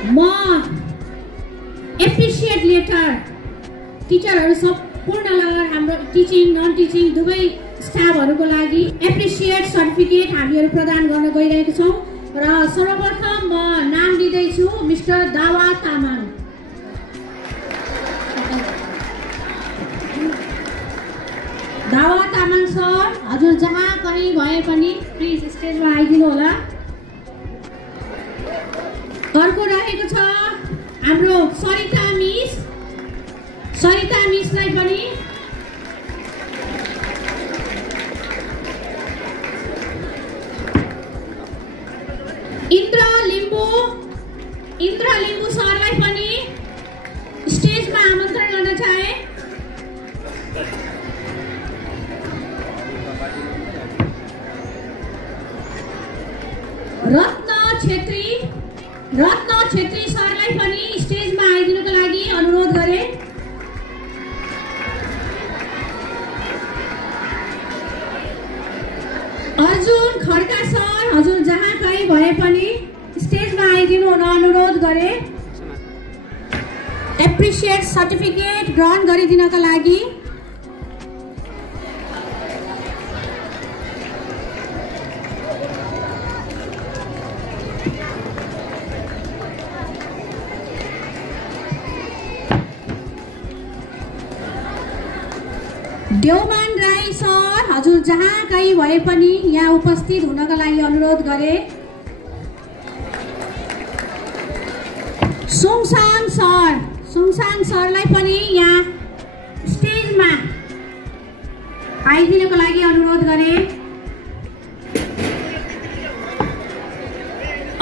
म appreciate letter टिचरहरू सम्पूर्णलाई हाम्रो टिचिङ नन टिचिङ दुवै स्टाफहरूको लागि एप्रिसिएट सर्टिफिकेट हामीहरू प्रदान गर्न गइरहेको छौँ र सर्वप्रथम म नाम दिँदैछु मिस्टर दावा तामाङ। दावा तामाङ सर, हजुर जहाँ कहीँ भए पनि प्लिज स्टेजमा आइदिनु होला। अर्को रहेको छ हाम्रो सरिता मिसलाई पनि इन्द्र लिम्बू सरलाई पनि स्टेजमा आमन्त्रण गर्न चाहे। रत्न छेत्री सरलाई पनि स्टेजमा आइदिनुको लागि अनुरोध गरे। अर्जुन खड्का सर, हजुर जहाँ कहीँ भए पनि स्टेजमा आइदिनु हुन अनुरोध गरे एप्रिसिएट सर्टिफिकेट ग्रहण गरिदिनका लागि। देवमान राई सर, हजुर जहाँ कहीँ भए पनि यहाँ उपस्थित हुनका लागि अनुरोध गरे। सुङसाङ सरलाई पनि यहाँ स्टेजमा आइदिनको लागि अनुरोध गरे।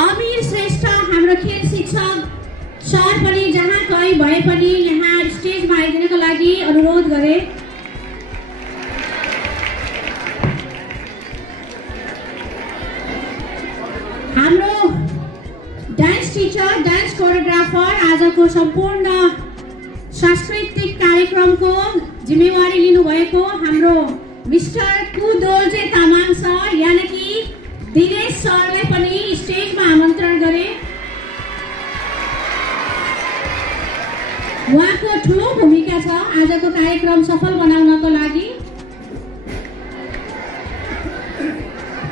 अमीर श्रेष्ठ हाम्रो खेल शिक्षक सर पनि जहाँ कहीँ भए पनि यहाँ स्टेजमा आइदिनको लागि अनुरोध गरे। हाम्रो डान्स टिचर, डान्स कोरियोग्राफर आजको सम्पूर्ण सांस्कृतिक कार्यक्रमको जिम्मेवारी लिनुभएको हाम्रो मिस्टर कुदोल्जे तामाङ सर यानि कि दिनेश सरलाई पनि स्टेजमा आमन्त्रण गरे। उहाँको ठुलो भूमिका छ आजको कार्यक्रम सफल बनाउनको लागि।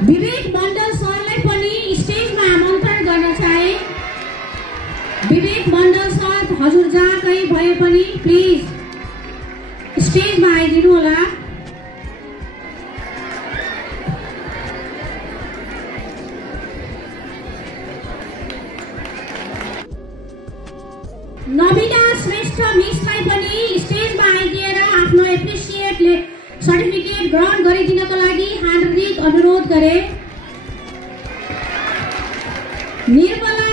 विवेक मण्डल सरलाई पनि स्टेजमा आमन्त्रण गर्न चाहे। विवेक मण्डल सर, हजुर जहाँ कहीँ भए पनि प्लिज स्टेजमा आइदिनु होला। नबिना श्रेष्ठ मिसलाई पनि स्टेजमा आइदिएर आफ्नो एप्रिसिएट सर्टिफिकेट ग्रहण गरिदिनको लागि हार्दिक अनुरोध गरे। निर्मला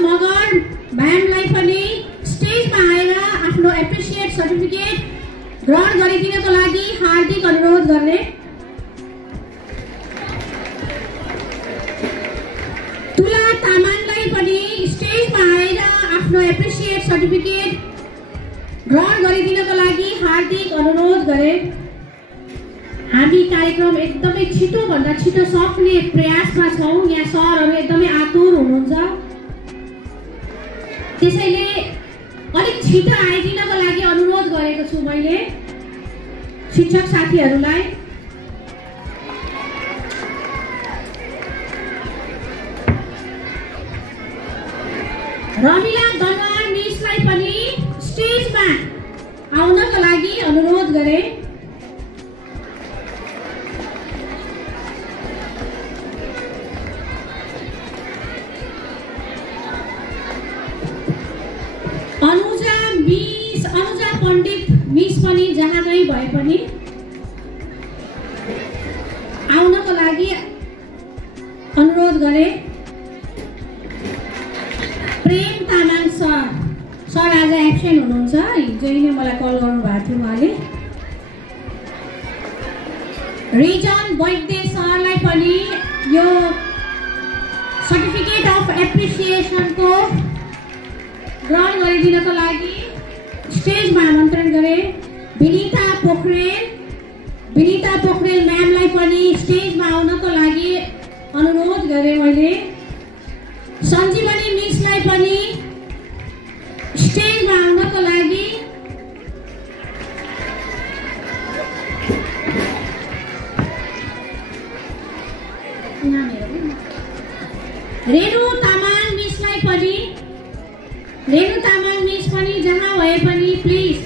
मगर म्यामलाई पनि स्टेजमा आएर आफ्नो एप्रिसिएट सर्टिफिकेट ग्रहण गरिदिनको लागि हार्दिक अनुरोध गर्ने। तुला तामाङलाई पनि स्टेजमा आएर आफ्नो एप्रिसिएट सर्टिफिकेट ग्रहण गरिदिनको लागि हार्दिक अनुरोध गरे। हामी कार्यक्रम एकदमै छिटोभन्दा छिटो सक्ने प्रयासमा छौँ। यहाँ सरहरू एकदमै आतुर हुनुहुन्छ, त्यसैले अलिक छिटो आइदिनको लागि अनुरोध गरेको छु मैले शिक्षक साथीहरूलाई। रमिला दनवार मिसलाई पनि स्टेजमा आउनको लागि अनुरोध गरे। अनुजा पण्डित मिस पनि जहाँ कहीँ भए पनि आउनको लागि अनुरोध गरे। प्रेम तामाङ सर आज एब्सेन्ट हुनुहुन्छ, हिजो नै मलाई कल गर्नुभएको थियो उहाँले। रिजन वैद्य सरलाई पनि यो सर्टिफिकेट अफ एप्रिसिएसनको ग्रहण गरिदिनको लागि स्टेजमा आमन्त्रण गरे। विनिता पोखरेल म्यामलाई पनि स्टेजमा आउनको लागि अनुरोध गरे मैले। सञ्जीवनी मिसलाई पनि स्टेजमा आउनको लागि रेणु तामाङ मिस पनि जहाँ भए पनि please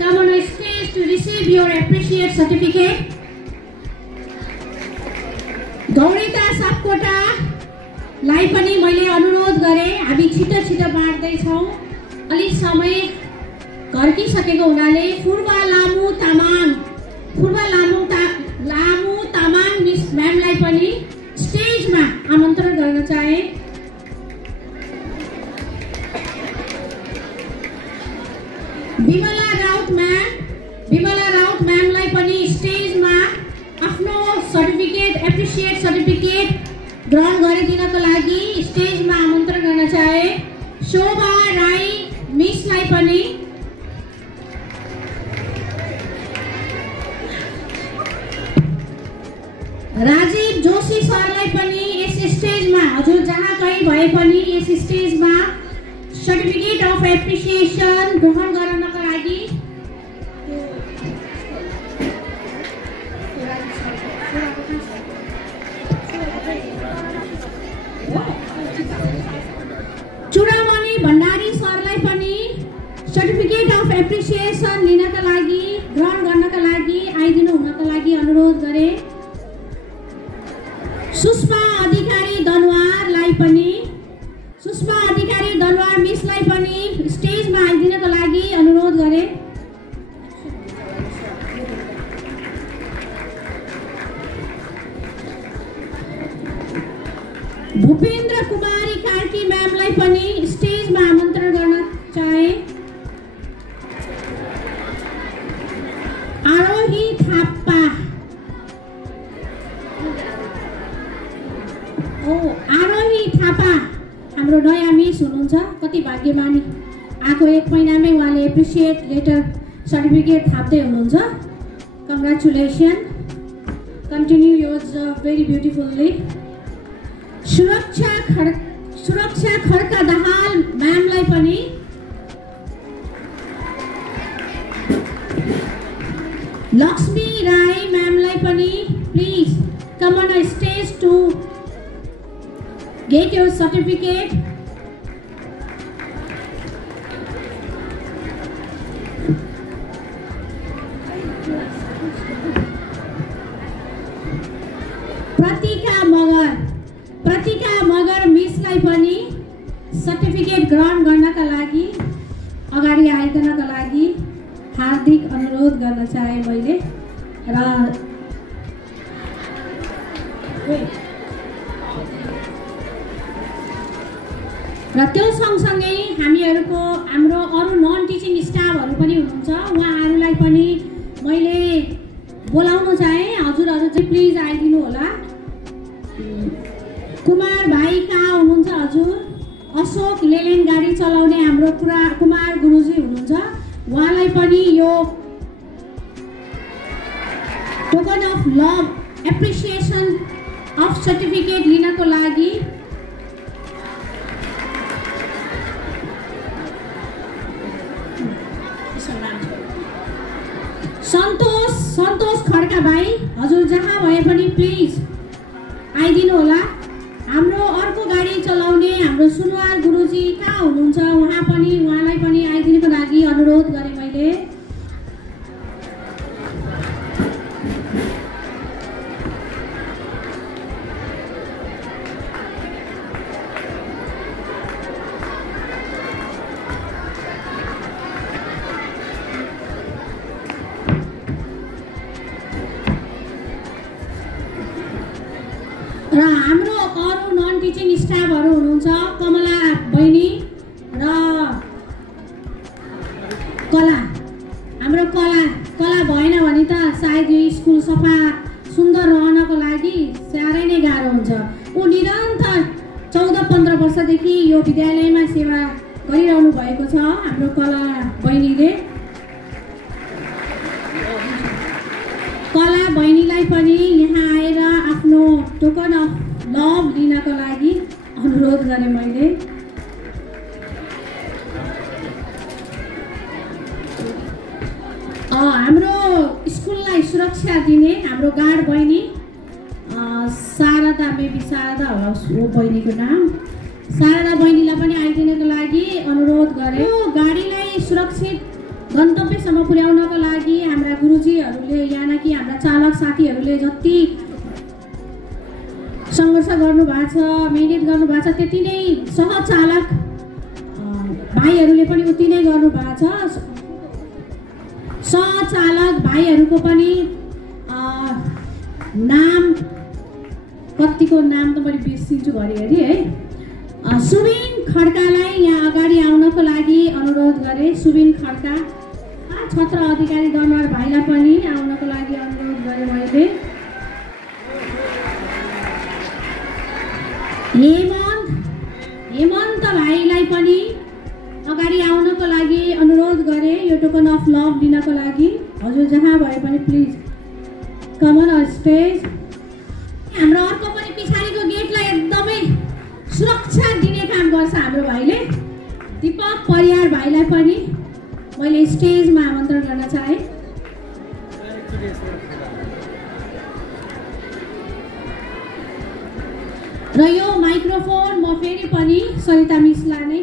come on stage to receive your appreciate certificate. Gaurita सापकोटालाई पनि मैले अनुरोध गरेँ, हामी छिटो बाँड्दैछौँ, अलिक समय घर्किसकेको हुनाले फुर्वा लामु तामाङ मिस म्यामलाई पनि स्टेजमा आमन्त्रण गर्न चाहे। विमला राउत म्यामलाई पनि स्टेजमा आफ्नो सर्टिफिकेट एप्रिसिएट सर्टिफिकेट ग्रहण गरिदिनको लागि स्टेजमा आमन्त्रण गर्न चाहे। शोभा राई मिसलाई पनि राजीव जोशी सरलाई पनि यस स्टेजमा हजुर जहाँ कहीँ भए पनि यस स्टेजमा सर्टिफिकेट अफ एप्रिसिएसन ग्रहण गर्नका लागि चुडामणि भण्डारी सरलाई पनि सर्टिफिकेट अफ एप्रिसिएसन लिनका लागि ग्रहण गर्नका लागि आइदिनु हुनका लागि अनुरोध गरे। सुषमा अधिकारी दनवार मिसलाई पनि स्टेजमा आइदिनको लागि अनुरोध गरे। भूपेन्द्र कुमारी कार्की म्यामलाई पनि स्टेजमा आमन्त्रण गर्न चाहे। आरोही थापा हाम्रो नयाँ मिस हुनुहुन्छ, कति भाग्यमानी, आएको 1 महिनामै उहाँले एप्रिसिएट लेटर सर्टिफिकेट थाप्दै हुनुहुन्छ। Congratulation, continue your very beautifully. Suraksha Khadka Dahal म्यामलाई पनि लक्ष्मी राई म्यामलाई पनि please come on stage to get your certificate। Pratika Magar मिसलाई पनि सर्टिफिकेट ग्रहण गर्नका लागि अगाडि आइदिनका लागि हार्दिक अनुरोध गर्न चाहे मैले। र त्यो सँगसँगै हाम्रो अरू नन टिचिङ स्टाफहरू पनि हुनुहुन्छ, उहाँहरूलाई पनि मैले बोलाउन चाहे। हजुरहरू चाहिँ प्लिज आइदिनु होला। कुमार भाइ कहाँ हुनुहुन्छ हजुर? अशोक लेलेन गाडी चलाउने हाम्रो कुमार गुरुजी हुनुहुन्छ, उहाँलाई पनि यो token of love appreciation of certificate लिनको लागि सन्तोष खड्का भाइ हजुर जहाँ भए पनि प्लिज आइदिनु होला। हाम्रो अर्को गाडी चलाउने हाम्रो सुनवार गुरुजी कहाँ हुनुहुन्छ? उहाँलाई पनि आइदिनुको लागि अनुरोध गरेँ मैले। र हाम्रो अरू नन टिचिङ स्टाफहरू हुनुहुन्छ, कमला बहिनी र हाम्रो कला भएन भने त सायद यो स्कुल सफा सुन्दर रहनको लागि साह्रै नै गाह्रो हुन्छ। ऊ निरन्तर 14-15 वर्षदेखि यो विद्यालयमा सेवा गरिरहनु भएको छ हाम्रो कला बहिनीले। कला बहिनीलाई पनि यहाँ आएर आफ्नो टोकन अफ लभ लिनको लागि अनुरोध गरेँ मैले। हाम्रो स्कुललाई सुरक्षा दिने हाम्रो गार्ड बहिनी शारदा, मेबी शारदा होला हो बहिनीको नाम, शारदा बहिनीलाई पनि आइदिनको लागि अनुरोध गरे। गाडीलाई सुरक्षित गन्तव्यसम्म पुर्याउनको लागि हाम्रा गुरुजीहरूले यानि कि हाम्रा चालक साथीहरूले जति सङ्घर्ष गर्नुभएको छ, मेहनत गर्नुभएको छ, त्यति नै सहचालक भाइहरूले पनि उति नै गर्नुभएको छ। सहचालक भाइहरूको पनि नाम कतिको नाम त मैले बिर्सिन्छु घरिघरि है। सुबिन खड्कालाई यहाँ अगाडि आउनको लागि अनुरोध गरे। सुबिन खड्का, छत्र अधिकारी दनवार भाइलाई पनि आउनको लागि अनुरोध गरेँ मैले। हेमन्त भाइलाई पनि अगाडि आउनको लागि अनुरोध गरे यो टोकन अफ लभ दिनको लागि। हजुर जहाँ भए पनि प्लिज कम अन स्टेज। हाम्रो अर्को पनि पछाडिको गेटलाई एकदमै सुरक्षा दिने काम गर्छ हाम्रो भाइले। दीपक परियार भाइलाई पनि मैले स्टेजमा आमन्त्रण गर्न चाहे। र यो माइक्रोफोन म फेरि पनि सरिता मिसलाई नै